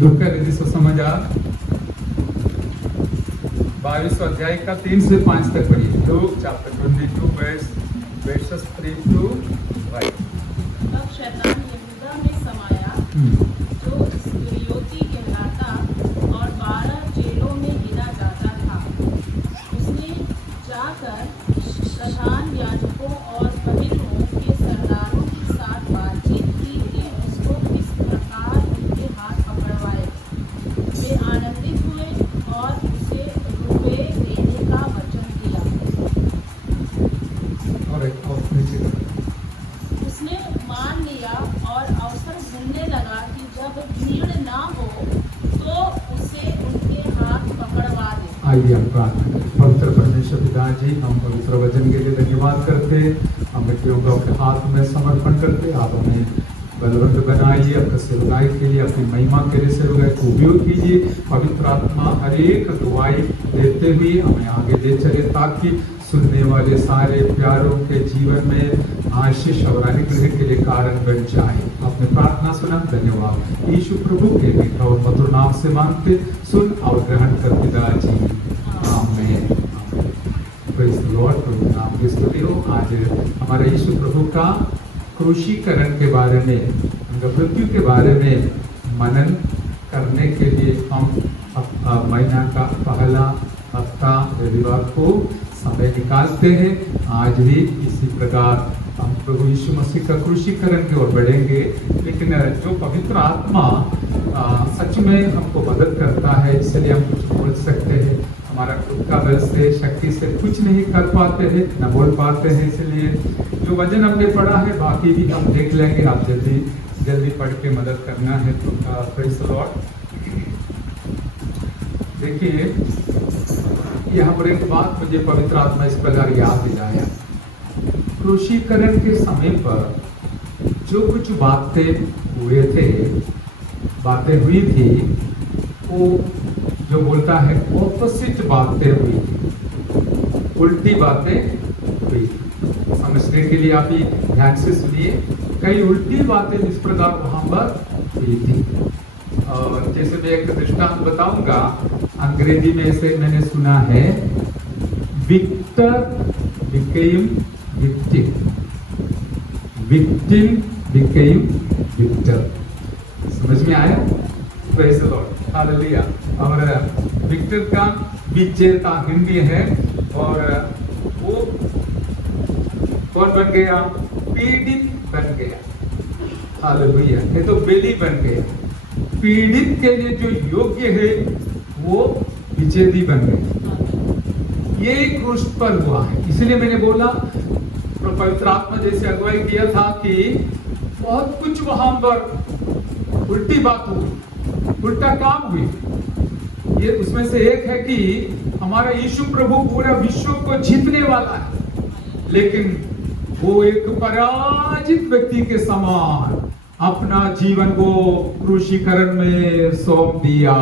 लूका यदि सुसमाचार 22 अध्याय का 3 से 5 तक पढ़िए। Luke chapter 22 verses 3 to 5। तब शैतान यहूदा में समाया, जो इस्करियोती कहलाता और 12 जेलों में गिना जाता था। उसने जाकर प्रधान याजकों और फरीसियों के सरदारों के साथ बातचीत की कि उसको किस प्रकार उनके हाथ पकड़वाए। वे आनंदित हुए और उसे रुपये देने का वचन दिया। उसने मान लिया और अवसर ढूंढने लगा कि जब भीड़ ना हो तो उसे उनके हाथ पकड़वा दे। आइए हम प्रार्थना करें। पवित्र परमेश्वर पिता जी, हम पवित्र वचन के लिए धन्यवाद करते, हम मित्रों को आपके हाथ में समर्पण करते। आप हमें बलवंत बनाइए, आपका सेवकाई के लिए, अपनी महिमा के लिए सेवकाई को उपयोग कीजिए। पवित्र आत्मा हर एक दुआई देते हुए हमें आगे ले चले, ताकि सुनने वाले सारे प्यारों के जीवन में आशीष और अनुग्रह के लिए कारण बन जाए। आपने प्रार्थना सुना, धन्यवाद। यीशु प्रभु के मीठा और मधुर नाम से मांगते, सुन और ग्रहण कर पिताजी, आमीन। Praise the Lord. प्रभु नाम की स्तुति हो। आज हमारे यीशु प्रभु का क्रूशीकरण के बारे में, उनका मृत्यु के बारे में मनन करने के लिए हम महीना का पहला हफ्ता रविवार को समय निकालते हैं। आज भी इसी प्रकार हम प्रभु यीशु मसीह का क्रूशीकरण की ओर बढ़ेंगे। लेकिन जो पवित्र आत्मा सच में हमको मदद करता है, इसलिए हम कुछ बोल सकते हैं। हमारा खुद का बल से, शक्ति से कुछ नहीं कर पाते हैं, न बोल पाते हैं। इसलिए जो वचन हमने पढ़ा है बाकी भी हम देख लेंगे। आप जल्दी पढ़ के मदद करना है तो प्रेज़ द लॉर्ड। देखिए, यहाँ पर एक बात मुझे पवित्र आत्मा इस प्रकार याद दिलाया। क्रूशीकरण के समय पर जो कुछ बातें हुई थी, वो जो बोलता है ऑपोजिट बातें हुई थी, उल्टी बातें हुई थी। समझने के लिए आप ही ध्यान से सुनिए। कई उल्टी बातें इस प्रकार वहां पर हुई थी। और जैसे मैं एक दृष्टांत बताऊंगा, अंग्रेजी में से मैंने सुना है, victor became victim, victim became victor. समझ में आया? Praise the Lord, hallelujah. और विक्टर का विजेता हिंदी है, और वो कौन बन गया? पीड़ित बन गया। हालेलुया। ये तो बेली बन गया। पीड़ित के लिए जो योग्य है वो विजेती बन गए। ये क्रूस पर हुआ है। इसलिए मैंने बोला, पवित्र आत्मा जैसे अगुवाई किया था कि बहुत कुछ वहां पर उल्टी बात हुई, उल्टा काम हुई। ये उसमें से एक है कि हमारा यीशु प्रभु पूरा विश्व को जीतने वाला है, लेकिन वो एक पराजित व्यक्ति के समान अपना जीवन को क्रूशीकरण में सौंप दिया।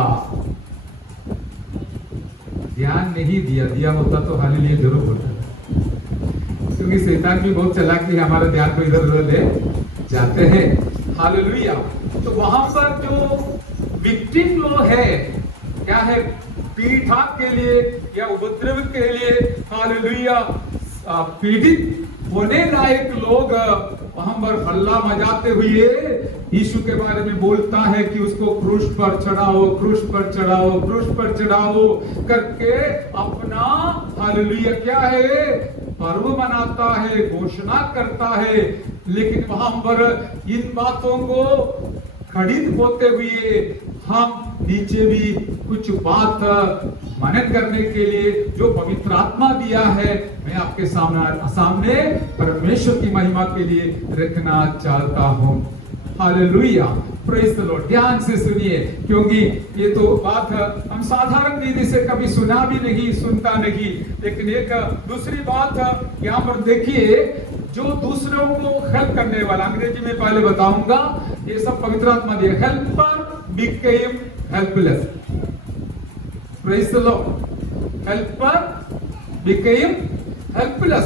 ध्यान नहीं दिया होता तो हालेलुया जरूर होता, क्योंकि शैतान भी बहुत चालाक है, हमारा ध्यान को इधर उधर ले जाते हैं। हालेलुया। तो वहां पर जो विक्टिम लोग है, क्या है? पीड़ा के लिए या उपद्रव के लिए, हालेलुया, पीड़ित होने लायक लोग वहां पर हल्ला मचाते हुए यीशु के बारे में बोलता है कि उसको क्रूस पर चढ़ाओ, क्रूस पर चढ़ाओ, क्रूस पर चढ़ाओ करके अपना हालेलुया क्या है? पर्व मनाता है, घोषणा करता है। लेकिन वहां पर इन बातों को खड़ित होते हुए हम नीचे भी कुछ बात मनन करने के लिए जो पवित्र आत्मा दिया है, मैं आपके सामने परमेश्वर की महिमा के लिए रखना चाहता हूँ। Hallelujah, praise the Lord. ध्यान से सुनिए, क्योंकि ये तो बात हम साधारण विधि से कभी सुना भी नहीं, सुनता नहीं। लेकिन एक दूसरी बात यहाँ पर देखिए, जो दूसरों को हेल्प करने वाला, अंग्रेजी में पहले बताऊंगा, ये सब पवित्र आत्मा दिया। Helper became helpless. Praise the Lord. Helper became helpless.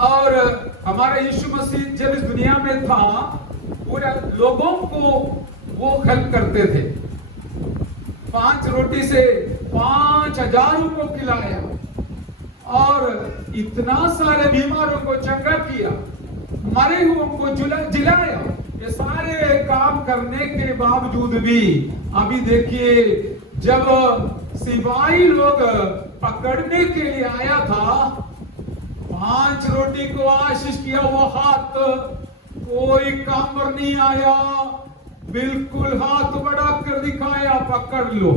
और हमारा यीशु मसीह जब इस दुनिया में था पूरे लोगों को वो हेल्प करते थे। 5 रोटी से 5,000 को खिलाया और इतना सारे बीमारों को चंगा किया, मरे हुओं को जिलाया। ये सारे काम करने के बावजूद भी अभी देखिए, जब सिपाही लोग पकड़ने के लिए आया था, 5 रोटी को आशीष किया वो हाथ, कोई काम पर नहीं आया, बिल्कुल हाथ बढ़ा कर दिखाया, पकड़ लो,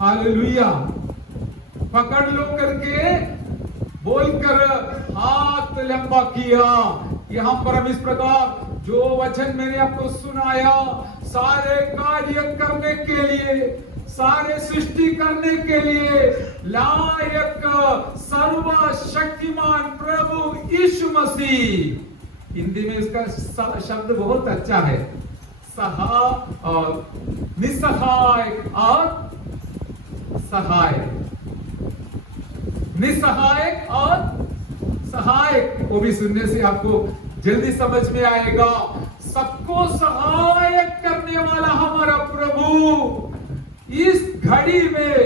हालेलुया, पकड़ लो करके बोलकर हाथ लंबा किया। यहां पर हम इस प्रकार जो वचन मैंने आपको सुनाया, सारे कार्य करने के लिए, सारे सृष्टि करने के लिए लायक सर्वशक्तिमान प्रभु यीशु मसीह, हिंदी में इसका शब्द बहुत अच्छा है, निसहाय और सहायक, निसहायक और सहायक, वो भी सुनने से आपको जल्दी समझ में आएगा। सबको सहायक करने वाला हमारा प्रभु इस घड़ी में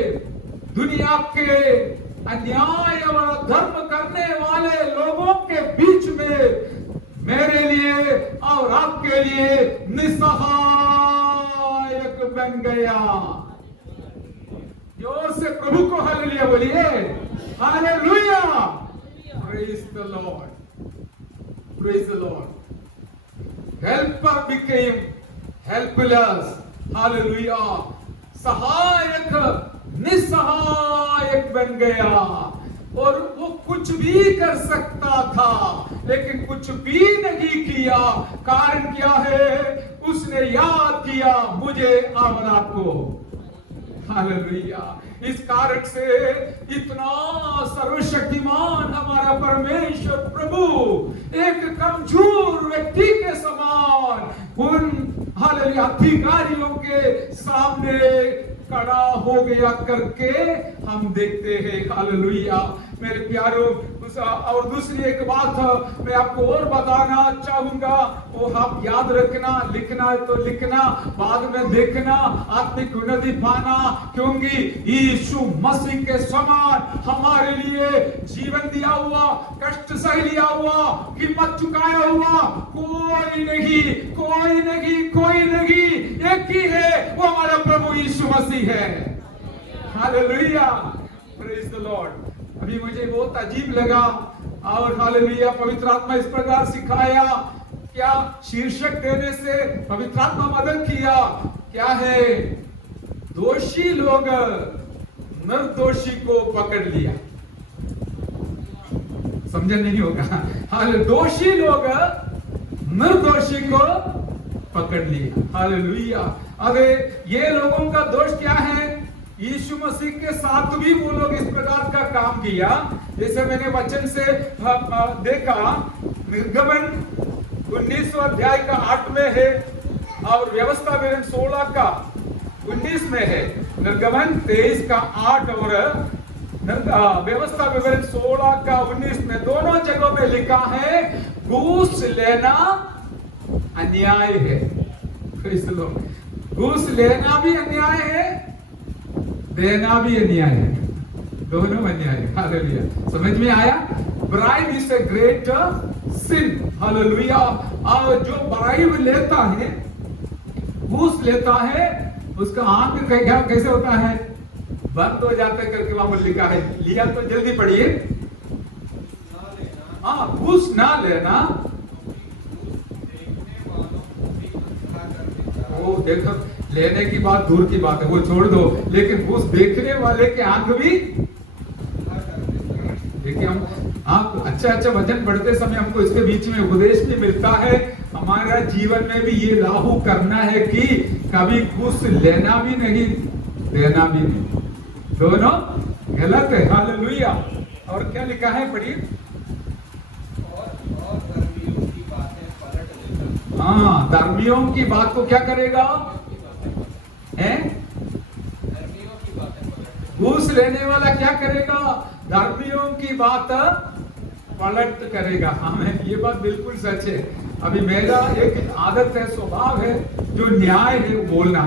दुनिया के अन्याय और धर्म करने वाले लोगों के बीच में मेरे लिए और आपके लिए निसहायक बन गया। जोर से प्रभु को हालेलुया बोलिए, hallelujah, praise the Lord, praise the Lord. Helper became helpless, hallelujah, सहायक निसहायक बन गया। और वो कुछ भी कर सकता था लेकिन कुछ भी नहीं किया। कारण क्या है? उसने याद किया मुझे और आपको, हालेलुया। इस कारण से इतना सर्वशक्तिमान हमारा परमेश्वर प्रभु एक कमजोर व्यक्ति के समान उन हालेलुया अधिकारियों के सामने खड़ा हो गया करके हम देखते हैं, हालेलुया। मेरे प्यारों, और दूसरी एक बात मैं आपको और बताना चाहूंगा, वो आप याद रखना, लिखना है तो लिखना, बाद में देखना, आत्मिक उन्नति पाना, क्योंकि यीशु मसीह के समान हमारे लिए जीवन दिया हुआ, कष्ट सह लिया हुआ, कीमत चुकाया हुआ कोई नहीं, कोई नहीं, कोई नहीं, एक ही है, वो हमारा प्रभु यीशु मसीह है, हालेलुया, प्रेज द लॉर्ड। अभी मुझे बहुत अजीब लगा और हालेलुया पवित्र आत्मा इस प्रकार सिखाया, क्या शीर्षक देने से पवित्र आत्मा मदद किया, क्या है? दोषी लोग निर्दोषी को पकड़ लिया। समझ नहीं होगा, हालेलुया, दोषी लोग निर्दोषी को पकड़ लिया, हालेलुया। अरे ये लोगों का दोष क्या है? यीशु मसीह के साथ भी वो लोग इस प्रकार का काम किया, जैसे मैंने वचन से देखा, निर्गमन 19 अध्याय का 8 में है और व्यवस्था विवरण 16 का 19 में है। निर्गमन 23 का 8 और व्यवस्था विवरण 16 का 19 में दोनों जगहों में लिखा है घूस लेना अन्याय है। घूस लेना भी अन्याय है, देना भी अन्याय है, दोनों अन्याय है, हालेलुया। समझ में आया? Bribe is a great sin, hallelujah. और जो ब्राइब लेता है, घूस लेता है, उसका आंख कैसे होता है? बंद हो जाता है करके वहां पर लिखा है, लिया तो जल्दी पढ़िए। हाँ, घूस ना लेना, वो देखो लेने की बात दूर की बात है, वो छोड़ दो, लेकिन घूस देखने वाले के आंख भी, देखिए हम अच्छा वचन पढ़ते समय हमको इसके बीच में उपदेश भी मिलता है, हमारा जीवन में भी ये लागू करना है कि कभी घूस लेना भी नहीं, देना भी नहीं, दोनों गलत है, हालेलुया। और क्या लिखा है, पढ़िए। हाँ, धर्मियों की बात को क्या करेगा? घूस लेने वाला क्या करेगा? धर्मियों की बात पलट करेगा। हमें ये बात बिल्कुल सच है। अभी मेरा एक आदत है, स्वभाव है, जो न्याय है वो बोलना,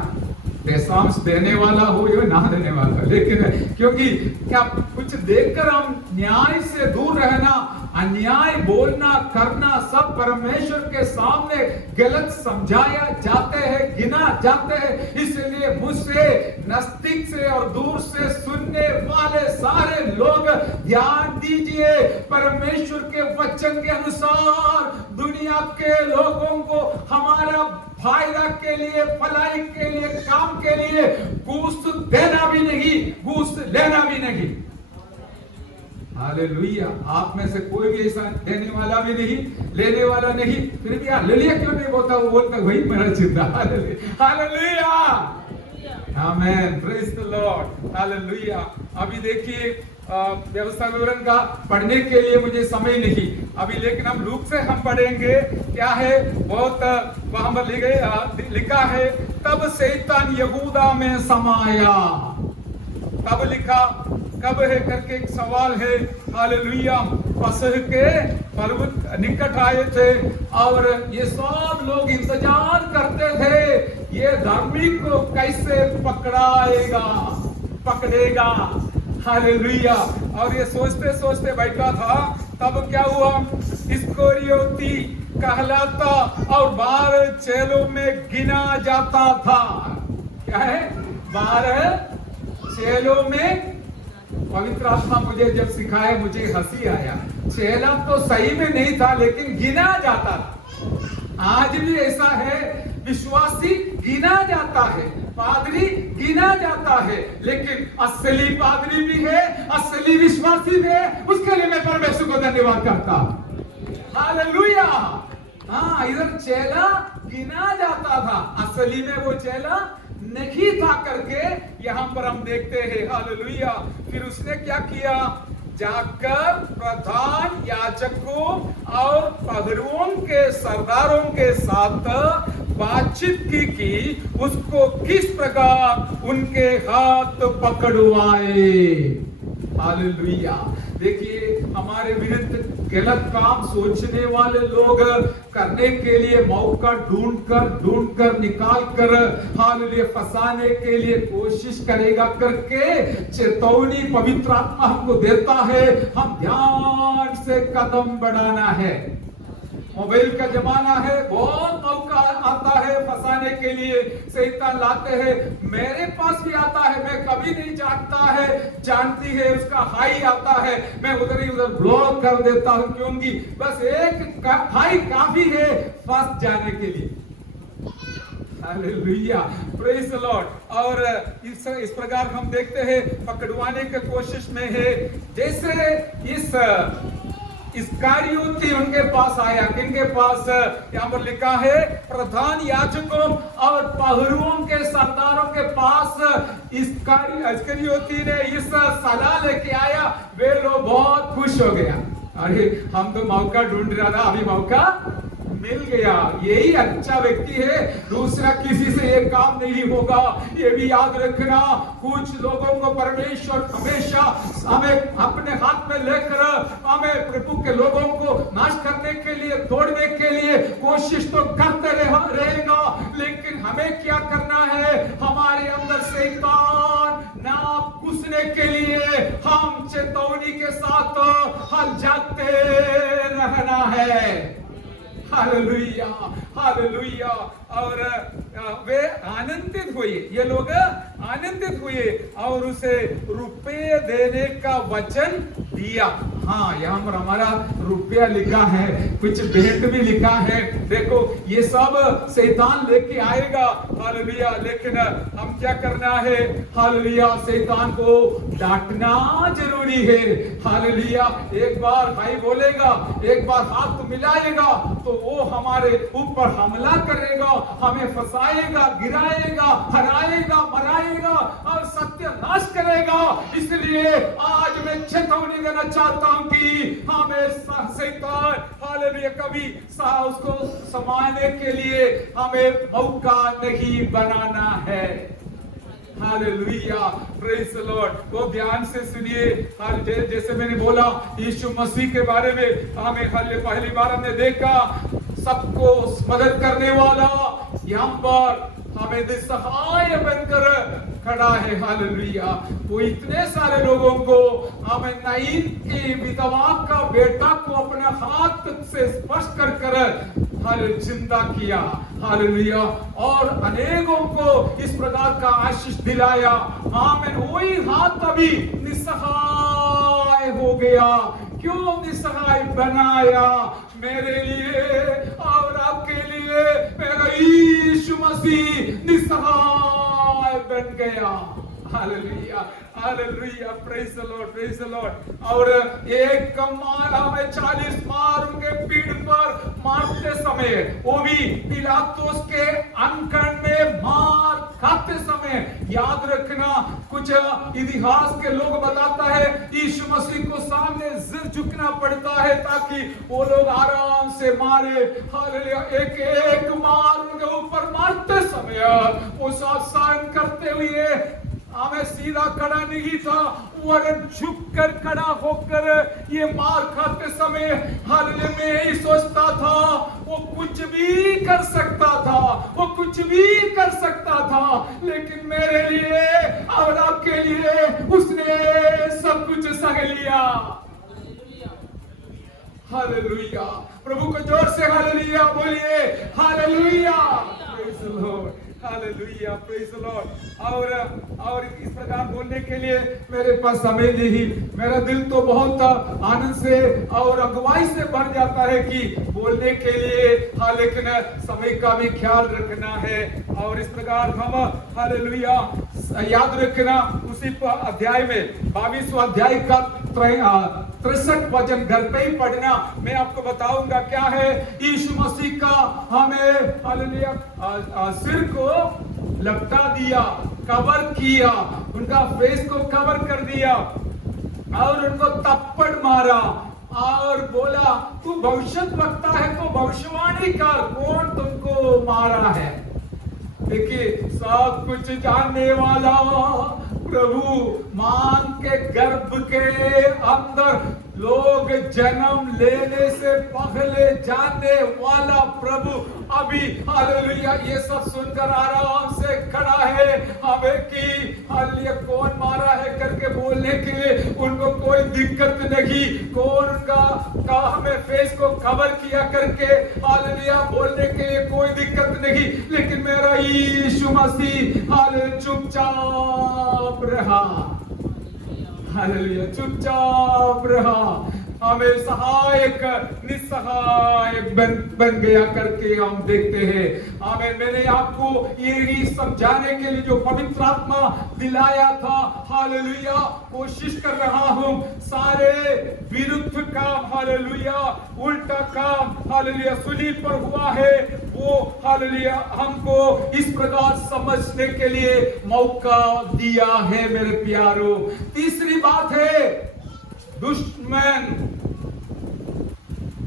दशांश देने वाला हो या ना देने वाला, लेकिन क्योंकि क्या कुछ देखकर हम न्याय से दूर रहना, अन्याय बोलना करना सब परमेश्वर के सामने गलत समझाया जाते हैं, गिना जाते हैं। इसलिए मुझसे नजदीक से और दूर से सुनने वाले सारे लोग ध्यान दीजिए, परमेश्वर के वचन के अनुसार दुनिया के लोगों को हमारा फायदा के लिए, भलाई के लिए, काम के लिए घूस देना भी नहीं, घूस लेना भी नहीं। हालेलुया। आप में से कोई भी ऐसा देने वाला भी नहीं, लेने वाला नहीं, फिर भी हालेलुया क्यों नहीं बोलता? वो बोलता वही मेरा चिंता। Hallelujah, amen, praise the Lord, hallelujah. अभी देखिए व्यवस्था विवरण का पढ़ने के लिए मुझे समय नहीं अभी, लेकिन हम लूक से हम पढ़ेंगे। क्या है बहुत वहां पर लिखा है, तब शैतान यहूदा में समाया। तब लिखा कब है करके एक सवाल है। हालेलुया। फसह के पर्व निकट आए थे और ये सब लोग इंतजार करते थे, ये धार्मिक को कैसे पकड़ेगा। हालेलुया। और ये सोचते सोचते बैठा था, तब क्या हुआ, इस्करियोती कहलाता और 12 चेलों में गिना जाता था। क्या है? 12 चेलों में। पवित्र आत्मा मुझे जब सिखाया मुझे हंसी आया। चेला तो सही में नहीं था, लेकिन गिना जाता था। आज भी ऐसा है, विश्वासी गिना जाता है, पादरी गिना जाता है, लेकिन असली पादरी भी है, असली विश्वासी भी है। उसके लिए मैं परमेश्वर को धन्यवाद करता हूं। हालेलुया। हाँ, इधर चेला गिना जाता था, असली में वो चेला नहीं था करके यहां पर हम देखते हैं। हालेलुया। फिर उसने क्या किया, जाकर प्रधान याजकों और पहरुओं के सरदारों के साथ बातचीत की उसको किस प्रकार उनके हाथ पकड़वाए। हालेलुया। देखिए, हमारे विरुद्ध गलत काम सोचने वाले लोग करने के लिए मौका ढूंढकर निकाल कर हालेलुया फंसाने के लिए कोशिश करेगा करके चेतावनी पवित्र आत्मा हमको देता है। हम ध्यान से कदम बढ़ाना है। मोबाइल का जमाना है, बहुत मौका आता है फंसाने के लिए, शैतान लाते हैं। मेरे पास भी आता है, मैं कभी नहीं जानती है उसका हाई आता है, मैं उधर ही उधर ब्लॉक कर देता हूं, क्योंकि बस एक हाई काफी है फंस जाने के लिए। Hallelujah, praise the Lord. और इस प्रकार हम देखते हैं पकड़वाने की कोशिश में है। जैसे इस्करियोती उनके पास आया, किनके पास? यहाँ पर लिखा है प्रधान याजकों और पहरुओं के सरदारों के पास इस्करियोती ने इस सलाह लेके आया। वे लोग बहुत खुश हो गया, अरे हम तो मौका ढूंढ रहा था, अभी मौका मिल गया, यही अच्छा व्यक्ति है, दूसरा किसी से ये काम नहीं होगा। ये भी याद रखना, कुछ लोगों को परमेश्वर हमेशा हमें अपने हाथ में लेकर हमें प्रभु के लोगों को नाश करने के लिए, तोड़ने के लिए कोशिश तो करते रहेगा, लेकिन हमें क्या करना है? हमारे अंदर शैतान ना घुसने के लिए हम चेतावनी के साथ हल जाते रहना है। Hallelujah, hallelujah. और वे आनंदित हुए, ये लोग आनंदित हुए और उसे रुपये देने का वचन दिया। हाँ, यहाँ पर हमारा रुपया लिखा है, कुछ भेंट भी लिखा है। देखो, ये सब शैतान लेके आएगा। हालेलुया। लेकिन हम क्या करना है? हालेलुया, शैतान को डांटना जरूरी है। हालेलुया। एक बार भाई बोलेगा, एक बार हाथ मिलाएगा तो वो हमारे ऊपर हमला करेगा, हमें फंसाएगा, गिराएगा, हराएगा, मराएगा और सत्यानाश करेगा। इसलिए आज मैं चेतावनी देना चाहता हूं कि हमें शैतान हालेलुया कभी उसको समाने के लिए हमें मौका नहीं बनाना है। Hallelujah, praise the Lord. तो ध्यान से सुनिए। जैसे मैंने बोला यीशु मसीह के बारे में, हमें पहली बार हमने देखा सबको मदद करने वाला यहाँ पर हमें निस्सहाय बनकर खड़ा है। हालेलुया। वो इतने सारे लोगों को, हमें नाइन की विधवा का बेटा को अपने हाथ से स्पर्श कर जिंदा किया। हालेलुया। और अनेकों को इस प्रकार का आशीष दिलाया। आमीन। वही हाथ अभी निस्सहाय हो गया। क्यों निस्सहाय बनाया? मेरे लिए और आपके लिए मेरा यीशु मसीह निस्सहाय बन गया। Hallelujah, hallelujah, praise the Lord, praise the Lord. और एक मारा में 40 मार उनके पीठ पर मारते समय, वो भी पिलातुस के अंकण में मार खाते समय, याद रखना कुछ इतिहास के लोग बताता है यीशु मसीह को सामने सिर झुकना पड़ता है ताकि वो लोग आराम से मारे। हालेलुया। एक एक मार उनके ऊपर मारते समय वो सब सहन करते हुए हमें सीधा खड़ा नहीं था, वरन झुक कर खड़ा होकर ये मार खाते समय हालेलुया में यही सोचता था वो कुछ भी कर सकता था, वो कुछ भी कर सकता था, लेकिन मेरे लिए और आपके लिए उसने सब कुछ सह लिया। हालेलुया। प्रभु को जोर से हालेलुया बोलिए। Hallelujah, praise the Lord, hallelujah, praise the Lord. और इस प्रकार बोलने के लिए मेरे पास समय नहीं। मेरा दिल तो बहुत आनंद से और अगुवाई से भर जाता है कि बोलने के लिए, हाँ, लेकिन समय का भी ख्याल रखना है। और इस प्रकार हम हालेलुया याद रखना उसी अध्याय में 22वां अध्याय का 63 वचन घर पे ही पढ़ना। मैं आपको बताऊंगा क्या है। यीशु मसीह का हमें हालेलुया सिर को लपटा दिया, कवर किया, उनका फेस को कवर कर दिया और उनको थप्पड़ मारा और बोला तू भविष्यद्वक्ता है तो भविष्यवाणी कर, कौन तुमको मारा है? देखिए, सब कुछ जानने वाला प्रभु, मां के गर्भ के अंदर लोग जन्म लेने से पहले जानने वाला प्रभु अभी हालेलुया ये सब सुनकर आराम से खड़ा है हमें कि हालेलुया कौन मारा है करके बोलने के लिए उनको कोई दिक्कत नहीं। कौन उनका हमें फेस को कवर किया करके हालेलुया बोलने के लिए कोई दिक्कत नहीं। लेकिन मेरा यीशु मसीह हालेलुया चुपचाप रहा। हालेलुया चुपचाप रहा, हमें सहायक निस्सहायक बन गया करके हम देखते हैं। आमीन। मैंने आपको यही समझाने के लिए जो पवित्र आत्मा दिलाया था, हालेलुया कोशिश कर रहा हूं। सारे विरुद्ध काम, हालेलुया उल्टा काम, हालेलुया सूली पर हुआ है, वो हालेलुया हमको इस प्रकार समझने के लिए मौका दिया है मेरे प्यारों। तीसरी बात है, दुश्मन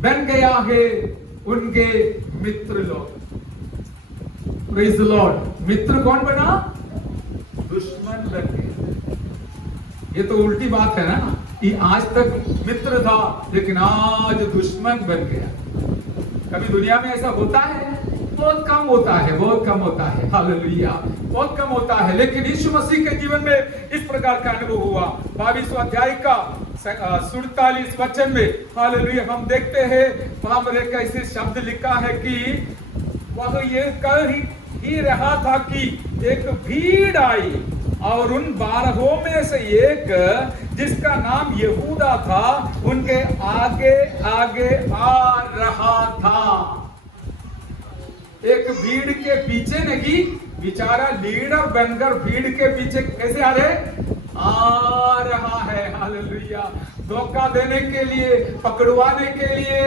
बन गया है उनके मित्र लोग। Praise the Lord. मित्र कौन बना? दुश्मन बन गया। ये तो उल्टी बात है ना कि आज तक मित्र था लेकिन आज दुश्मन बन गया। कभी दुनिया में ऐसा होता है? बहुत कम होता है, बहुत कम होता है। हालेलुया बहुत कम होता है। लेकिन यीशु मसीह के जीवन में इस प्रकार का अनुभव हुआ। 22वां अध्याय का 47 वचन में हालेलुया हम देखते हैं वहां पर एक ऐसे शब्द लिखा है कि वह ये कह ही रहा था कि एक भीड़ आई और उन 12 में से एक जिसका नाम यहूदा था उनके आगे आगे आ रहा था। एक भीड़ के पीछे नहीं, बेचारा लीडर बनकर भीड़ के पीछे कैसे आ रहा है। हालेलुया धोखा देने के लिए, पकड़वाने के लिए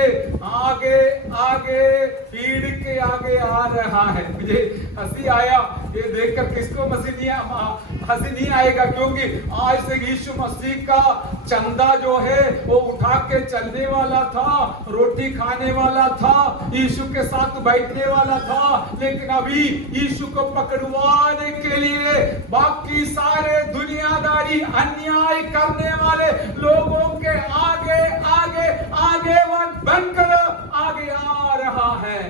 आगे आगे भीड़ के आगे आ रहा है। मुझे हंसी आया ये देखकर। किसको हंसी नहीं आएगा? क्योंकि आज से यीशु मसीह का चंदा जो है वो उठा के चलने वाला था, रोटी खाने वाला था, यीशु के साथ बैठने वाला था। लेकिन अभी यीशु को पकड़वाने के लिए बाकी सारे दुनियादारी अन्याय करने वाले लोगों के आगे आगे आगे बनकर आगे आ रहा है।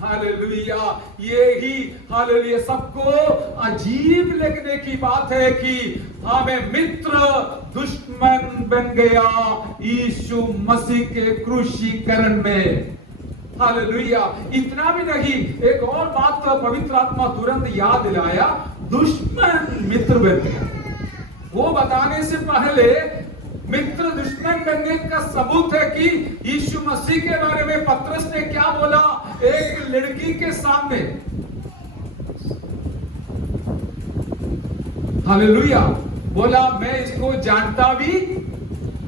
हालेलुया। ये ही हालेलुया सबको अजीब लगने की बात है कि हमें मित्र दुश्मन बन गया यीशु मसीह के क्रूसीकरण में। हालेलुया। इतना भी नहीं, एक और बात तो पवित्र आत्मा तुरंत याद दिलाया, दुश्मन मित्र बन गया। वो बताने से पहले मित्र दुश्मन बनने का सबूत है कि यीशु मसीह के बारे में पतरस ने क्या बोला एक लड़की के सामने। हालेलुया। बोला मैं इसको जानता भी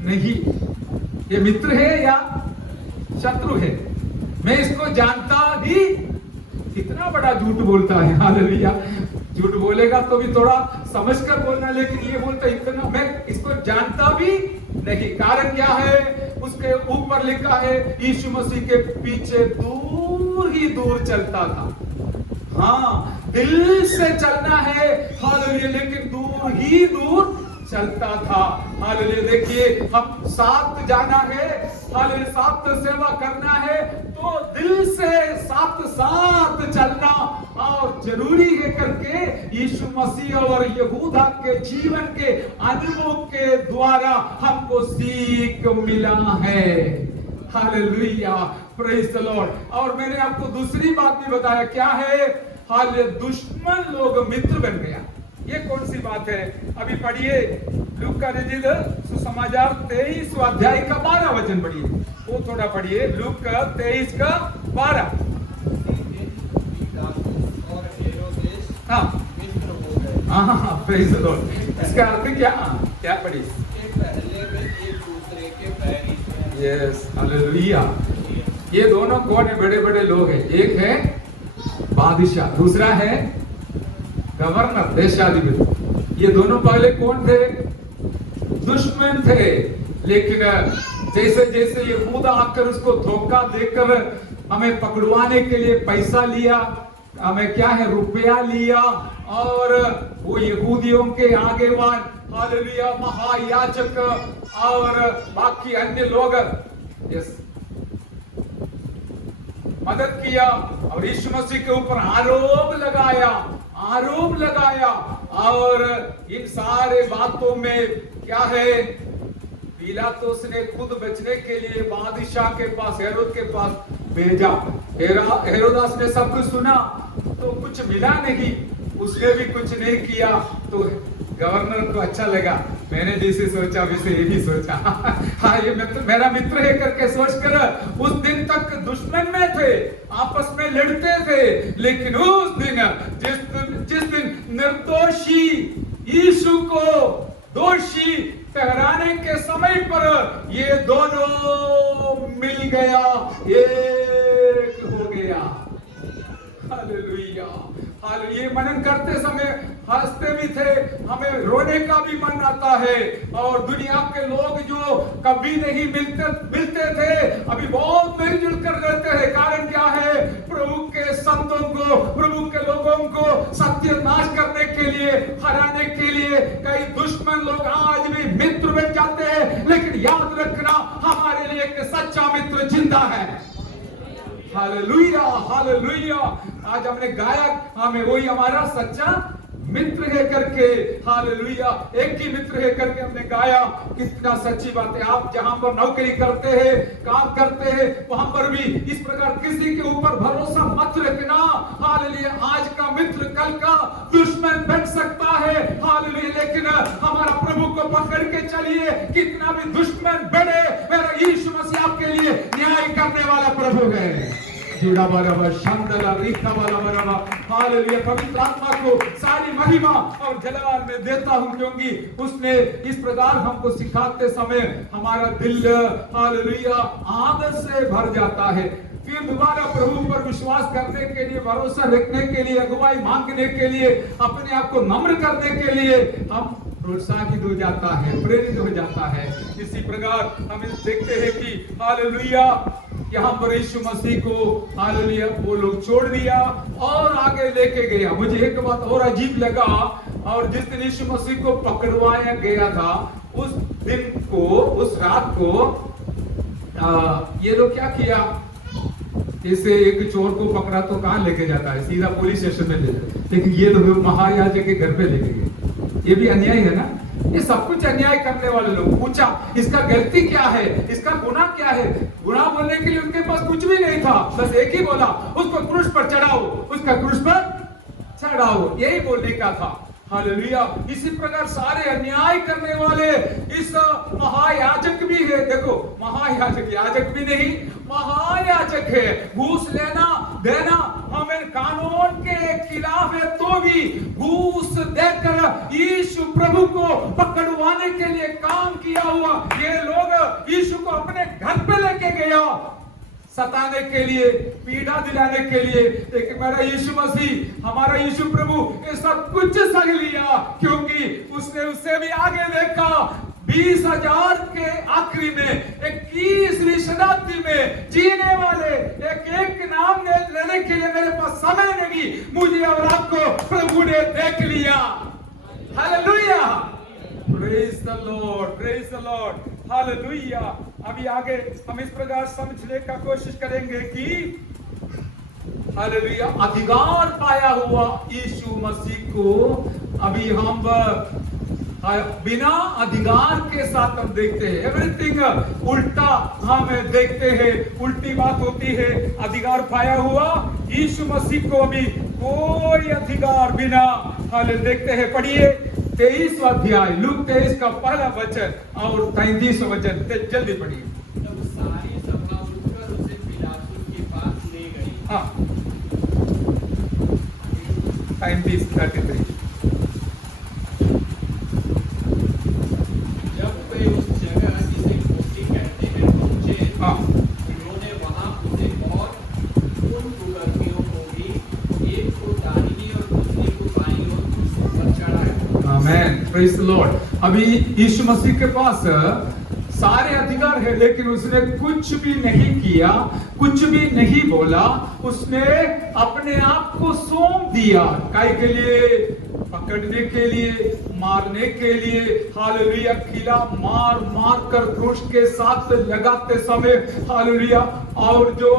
नहीं, ये मित्र है या शत्रु है, मैं इसको जानता ही। कितना बड़ा झूठ बोलता है। हालेलुया। झूठ बोलेगा तो भी थोड़ा समझ कर बोलना, लेकिन ये बोलता इतना मैं इसको जानता भी नहीं। कारण क्या है? उसके ऊपर लिखा है यीशु मसीह के पीछे दूर ही दूर चलता था। हाँ, दिल से चलना है हालेलुया, लेकिन दूर ही दूर चलता था। हालेलुया। देखिए, हम साथ जाना है, हालेलुया, साथ सेवा करना है तो दिल से साथ साथ चलना और जरूरी है करके यीशु मसीह और यहूदा के जीवन के अनुभव के द्वारा हमको सीख मिला है। हालेलुया। Praise the Lord. और मैंने आपको दूसरी बात भी बताया, क्या है? हालेलुया, दुश्मन लोग मित्र बन गया। ये कौन सी बात है? अभी पढ़िए लूका का रचित सुसमाचार 23 अध्याय का 12 वचन पढ़िए। वो थोड़ा पढ़िए, लूका 23 का 12। हाँ, प्रेज द लॉर्ड। इसका अर्थ क्या क्या पढ़ी? पहले में एक दूसरे के पैरी थे। Yes, hallelujah. ये दोनों कौन है? बड़े बड़े लोग हैं। एक है बादशाह, दूसरा है गवर्नर, देशाधिपति। ये दोनों पहले कौन थे? दुश्मन थे। लेकिन जैसे जैसे यहूदा आकर उसको धोखा देकर हमें पकड़वाने के लिए पैसा लिया, हमें क्या है रुपया लिया, और वो यहूदियों के आगेवान हालेलुया महायाजक और बाकी अन्य लोग यस मदद किया और यीशु मसीह के ऊपर आरोप लगाया। और इन सारे बातों में क्या है? पिलातुस ने खुद बचने के लिए बादशाह के पास, हेरोद के पास भेजा। हेरोदास ने सब कुछ सुना तो कुछ मिला नहीं, उसने भी कुछ नहीं किया। तो गवर्नर को अच्छा लगा, मैंने जैसे सोचा वैसे ये भी सोचा। हाँ, ये मेरा मित्र है करके सोचकर उस दिन तक दुश्मन में थे, आपस में लड़ते थे। लेकिन उस दिन जिस दिन निर्दोषी यीशु को दोषी ठहराने के समय पर ये दोनों मिल गया, एक हो गया। हालेलुया। ये मनन करते समय हंसते भी थे, हमें रोने का भी मन आता है। और दुनिया के लोग जो कभी नहीं मिलते थे, अभी बहुत मिलजुल कर रहते हैं। कारण क्या है? प्रभु के संतों को, प्रभु के लोगों को सत्यानाश करने के लिए, हराने के लिए कई दुश्मन लोग आज भी मित्र बन जाते हैं। लेकिन याद रखना, हमारे लिए एक सच्चा मित्र जिंदा है। Hallelujah, hallelujah. आज हमने गाया, हमें वही हमारा सच्चा मित्र है करके, हालेलुया, एक ही मित्र है करके हमने गाया। कितना सच्ची बात है। आप जहां पर नौकरी करते हैं, काम करते हैं, वहां पर भी इस प्रकार किसी के ऊपर भरोसा मत रखना। हालेलुया, आज का मित्र कल का दुश्मन बन सकता है। हालेलुया, लेकिन हमारा प्रभु को पकड़ के चलिए, कितना भी दुश्मन बढ़े, मेरा यीशु मसीह आपके लिए न्याय करने वाला प्रभु है। हालेलुया। पवित्र आत्मा को सारी महिमा और जलाल में देता हूं, क्योंकि उसने इस प्रकार हमको सिखाते समय हमारा दिल हालेलुया आदर से भर जाता है। फिर दोबारा प्रभु पर विश्वास करने के लिए, भरोसा रखने के लिए, अगुवाई मांगने के लिए, अपने आप को नम्र करने के लिए हम प्रोत्साहित हो जाता है, प्रेरित हो जाता है। इसी प्रकार हम देखते हैं कि हालेलुया यहाँ पर यीशु मसीह को हालेलुया वो लोग छोड़ दिया और आगे लेके गया। मुझे एक बात और अजीब लगा, और जिस दिन यीशु मसीह को पकड़वाया गया था, उस दिन को, उस रात को ये लोग क्या किया? जैसे एक चोर को पकड़ा तो कहाँ लेके जाता है, सीधा पुलिस स्टेशन में ले जाता है, लेकिन ये तो महायाजक के घर पे लेके गए। ये भी अन्याय है ना। ये सब कुछ अन्याय करने वाले लोग। पूछा इसका गलती क्या है, इसका गुनाह क्या है। गुनाह बोलने के लिए उनके पास कुछ भी नहीं था, बस एक ही बोला, उसको क्रूस पर चढ़ाओ, उसका क्रूस पर चढ़ाओ, यही बोलने का था। हालेलुया। इसी प्रकार सारे अन्याय करने वाले इस महायाजक भी है। देखो महायाजक, याजक भी नहीं, महायाजक है। घूस लेना देना हमें कानून के खिलाफ है, तो भी घूस देकर यीशु प्रभु को पकड़वाने के लिए काम किया हुआ ये लोग यीशु को अपने घर पे लेके गया, सताने के लिए, पीड़ा दिलाने के लिए। लेकिन मेरा यीशु मसीह, हमारा यीशु प्रभु ये सब कुछ सह लिया, क्योंकि उसने उससे भी आगे देखा। 20,000 के आखिरी में 21वीं शताब्दी में जीने वाले एक नाम लेने के लिए मेरे पास समय नहीं, मुझे और आपको प्रभु ने देख लिया। Hallelujah, praise the Lord, praise the Lord, hallelujah. अभी आगे हम इस प्रकार समझने का कोशिश करेंगे कि हालेलुया अधिकार पाया हुआ यीशु मसीह को अभी हम बिना अधिकार के साथ हम देखते हैं। एवरीथिंग उल्टा हम देखते हैं, उल्टी बात होती है। अधिकार पाया हुआ यीशु मसीह को अभी कोई अधिकार बिना हाले देखते हैं। पढ़िए 23वां अध्याय, लूक 23 का पहला वचन और 33वां वचन, जल्दी पढ़िए। तब सारी सभा उठकर उसे पिलातुस के पास ले गई। हाँ 33 जब वे उस जगह जिसे कोठी कहते हैं पहुंचे, हाँ उन्होंने वहां उसे और उन कुकर्मियों को भी, एक को दाहिनी और दूसरे को बाईं ओर क्रूसों पर चढ़ाया। आमेन, प्रेज द लॉर्ड। अभी यीशु मसीह के पास सारे अधिकार है, लेकिन उसने कुछ भी नहीं किया, कुछ भी नहीं बोला। उसने अपने आप को सौंप दिया, काय के लिए? पकड़ने के लिए, मारने के लिए। हालेलुया, किला मार मार कर क्रूस के साथ लगाते समय, हालेलुया, और जो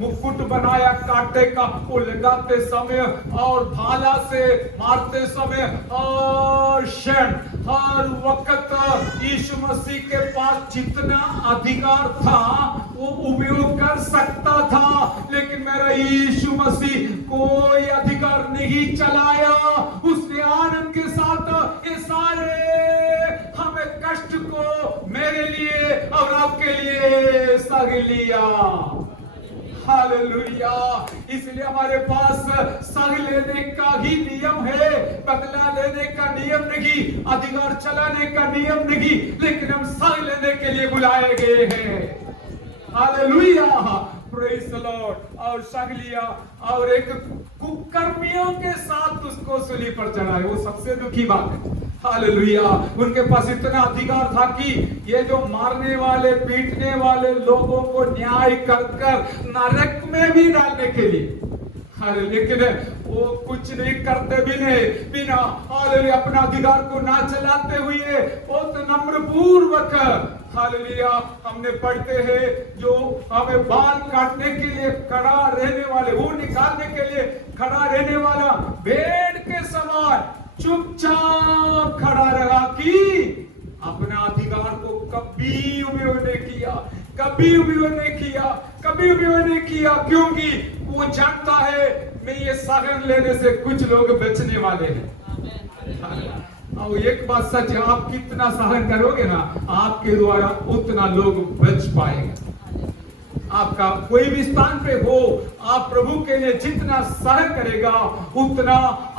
मुकुट बनाया कांटे का वो लगाते समय, और भाला से मारते समय, हर क्षण हर वक्त यीशु मसीह के पास जितना अधिकार था वो उपयोग कर सकता था। लेकिन मेरा यीशु मसीह कोई अधिकार नहीं चलाया। उसने आनंद के साथ ये सारे हमें कष्ट को मेरे लिए और आपके लिए सह लिया। हालेलुया। इसलिए हमारे पास सह लेने का ही नियम है, बदला लेने का नियम नहीं, अधिकार चलाने का नियम नहीं, लेकिन हम सह लेने के लिए बुलाए गए हैं। Hallelujah, praise the Lord. और सह लिया और एक कुकर्मियों के साथ उसको सूली पर चढ़ाए। वो सबसे दुखी बात है। हालेलुया, उनके पास इतना अधिकार था कि ये जो मारने वाले पीटने वाले लोगों को न्याय कर कर नरक में भी डालने के लिए, लेकिन वो कुछ नहीं करते भी नहीं, बिना हालेलुया अपना अधिकार को ना चलाते हुए बहुत नम्र पूर्वक, हालेलुया, हमने पढ़ते हैं जो हमें बाल काटने के लिए खड़ा रहने वाले, वो निकालने के लिए खड़ा रहने वाला भेड़ के समान चुपचाप खड़ा रहा कि अपना अधिकार को कभी उपयोग नहीं किया, कभी उपयोग नहीं किया, कभी उपयोग नहीं किया, क्योंकि वो जानता है मैं ये सहन लेने से कुछ लोग बचने वाले हैं। और एक बात सच है, आप कितना सहन करोगे ना, आपके द्वारा उतना लोग बच पाएंगे। आपका कोई भी स्थान पे हो, आप प्रभु के लिए जितना सहन करेगा उतना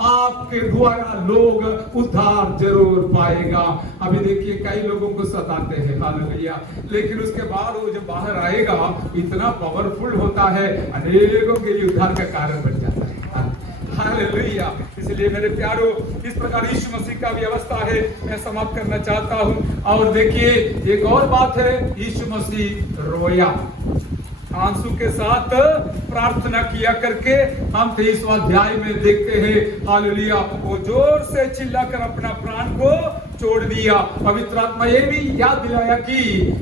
आपके द्वारा लोग उद्धार जरूर पाएगा। अभी देखिए कई लोगों को सताते हैं, हालेलुया, लेकिन उसके बाद वो जब बाहर आएगा इतना पावरफुल होता है, अनेकों के लिए उद्धार का कारण बन जाता है। हालेलुया। इसलिए मेरे प्यारो, इस प्रकार यीशु मसीह का व्यवस्था है। मैं समाप्त करना चाहता हूं। और देखिए एक और बात है, यीशु मसीह रोया। आंसू के साथ प्रार्थना किया करके हम 23वां अध्याय में देखते हैं हालेलुया वो जोर से चिल्लाकर अपना प्राण को छोड़ दिया। पवित्र आत्मा ये भी याद दिलाया कि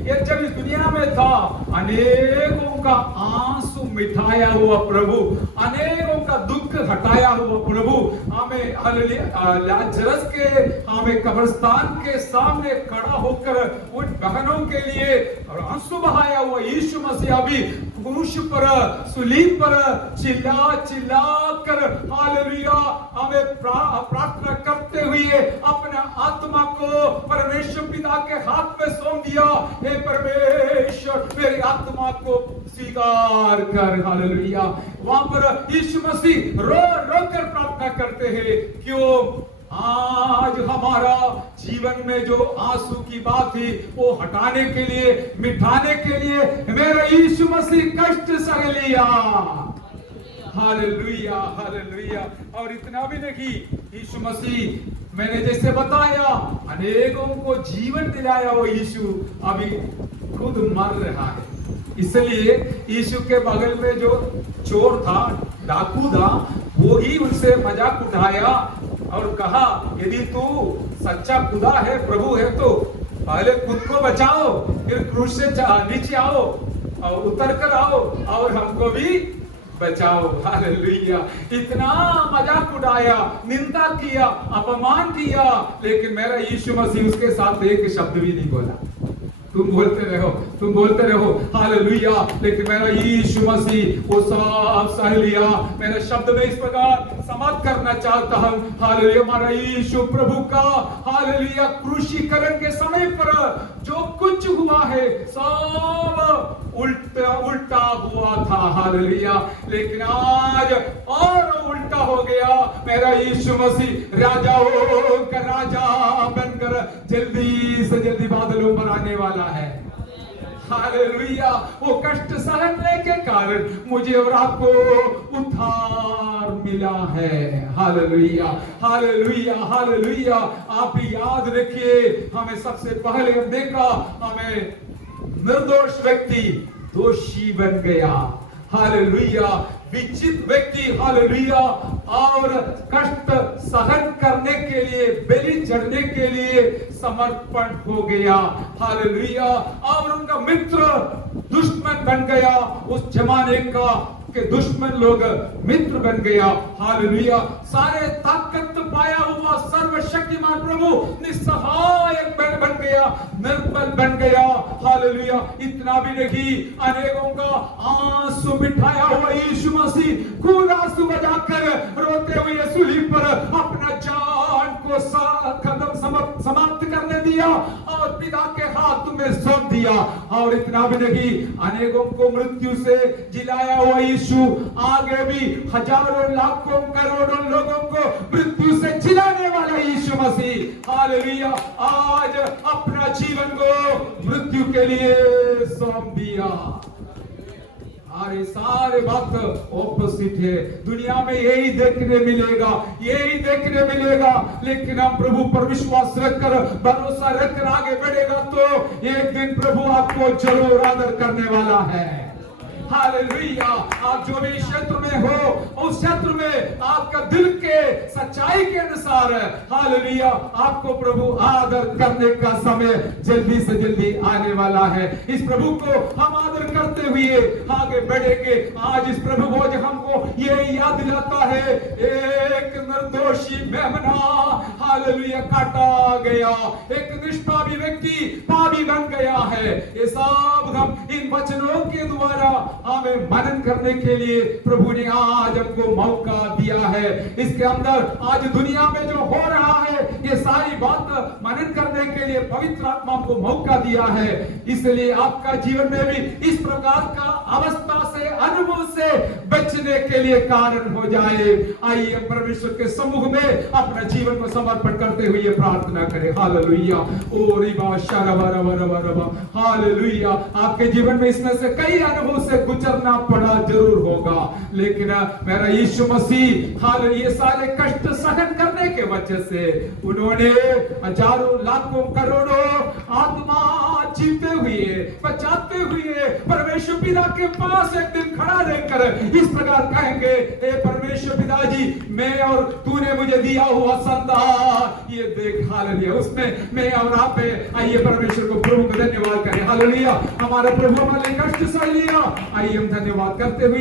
ये जब इस दुनिया में था अनेकों का आंसू मिटाया हुआ प्रभु, अनेकों का दुख हटाया हुआ प्रभु हमें हालेलुया लाजरस के हमें कब्रिस्तान के सामने खड़ा होकर उन बहनों के लिए और आंसू बहाया हुआ यीशु मसीह अभी क्रूस पर सुलीब पर चिल्ला चिल्ला कर हालेलुया हमें प्रार्थना करते हुए अपना आत्मा को परमेश्वर पिता के हाथ में सौंप दिया। हे परमेश्वर मेरी आत्मा को स्वीकार कर हालेलुया। वहां पर यीशु मसीह रो रो कर प्रार्थना करते हैं क्यों आज हमारा जीवन में जो आंसू की बात थी वो हटाने के लिए मिटाने के लिए मेरा यीशु मसीह कष्ट सह लिया। Hallelujah hallelujah. और इतना भी नहीं यीशु मसीह मैंने जैसे बताया अनेकों को जीवन दिलाया वो यीशु अभी खुद मर रहा है। इसलिए यीशु के बगल में जो चोर था डाकू था वो ही उनसे मजाक उठाया और कहा यदि तू सच्चा खुदा है प्रभु है तो पहले खुद को बचाओ फिर क्रूस से नीचे आओ और उतर कर आओ और हमको भी बचाओ। हालेलुया। इतना मजाक उड़ाया निंदा किया अपमान किया लेकिन मेरा यीशु मसीह उसके साथ एक शब्द भी नहीं बोला। तुम बोलते रहो हालेलुया लेकिन मेरा यीशु मसीह वो सब सह लिया। मेरा शब्द में इस प्रकार समाप्त करना चाहता हूं हालेलुया हमारा यीशु प्रभु का हालेलुया क्रूसीकरण के समय पर जो कुछ हुआ है सब उल्टा हुआ था हालेलुया लेकिन आज और उल्टा हो गया। मेरा यीशु मसीह राजाओं का राजा बनकर जल्दी से जल्दी बादलों पर आने वाला है। हालेलुया। वो कष्ट सहने के कारण मुझे और आपको उद्धार मिला है। Hallelujah hallelujah hallelujah. आप भी याद रखिए हमें सबसे पहले हम देखा हमें निर्दोष व्यक्ति दोषी बन गया। हालेलुया। विचित व्यक्ति हालेलुया और कष्ट सहन करने के लिए बलि चढ़ने के लिए समर्पण हो गया। हालेलुया। और उनका मित्र दुश्मन बन गया। उस जमाने का के दुश्मन लोग मित्र बन गया। हालेलुया। सारे ताकत पाया हुआ सर्वशक्तिमान प्रभु निस्सहायक बन गया निर्बल बन गया। हालेलुया। इतना भी नहीं अनेकों का आंसू मिठाया हुआ यीशु मसीह खून आंसू बजाकर रोते हुए सूलीब पर अपना जान को खत्म समाप्त करने दिया और पिता के हाथ में सौंप दिया। और इतना भी नहीं अनेकों को मृत्यु से जिलाया हुआ यीशु आगे भी हजारों लाखों करोड़ों लोगों को मृत्यु से जिलाने वाला यीशु मसीह हालेलुया आज अपना जीवन को मृत्यु के लिए सौंप दिया। अरे सारे बात ऑपोजिट है। दुनिया में यही देखने मिलेगा यही देखने मिलेगा लेकिन हम प्रभु पर विश्वास रखकर भरोसा रखकर आगे बढ़ेगा तो एक दिन प्रभु आपको जरूर आदर करने वाला है। हालेलुया। आप जो भी क्षेत्र में हो उस क्षेत्र में आपका दिल के सच्चाई के अनुसार हालेलुया आपको प्रभु आदर करने का समय जल्दी से जल्दी आने वाला है। इस प्रभु को हम आदर करते हुए आगे बढ़ेंगे। आज इस प्रभु को हमको ये याद दिलाता है एक निर्दोषी मेमना हालेलुया काटा गया। एक निष्पापी व्यक्ति पापी बन गया है। ये सब हम इन वचनों के द्वारा हमें मनन करने के लिए प्रभु ने आज हमको मौका दिया है। इसके अंदर आज दुनिया में जो हो रहा है ये सारी बात मनन करने के लिए पवित्र आत्मा को मौका दिया है। इसलिए आपका जीवन में भी इस प्रकार का अवस्था से अनुभव से बचने के लिए कारण हो जाए। आइए परमेश्वर के सम्मुख में अपना जीवन को समर्पण करते हुए प्रार्थना करें। हालेलुया। ओ रिबा शरबा रबा रबा रबा। हालेलुया। आपके जीवन में इसमें से कई अनुभव से गुजरना पड़ा जरूर होगा लेकिन मेरा यीशु मसीह हालेलुया ये सारे कष्ट कष्ट सहन करने के वजह से उन्होंने हजारों लाखों करोड़ों आत्मा जीते हुए बचाते हुए परमेश्वर पिता के पास एक दिन खड़ा रहकर इस प्रकार कहेंगे, हे परमेश्वर पिताजी, मैं और तूने मुझे दिया हुआ संतान ये देख। हालेलुया। उसमें मैं और आप है। आइए परमेश्वर को, प्रभु को धन्यवाद करें। हालेलुया। हमारा प्रभु हमारे कष्ट सह लिया। आइए हम धन्यवाद करते हुए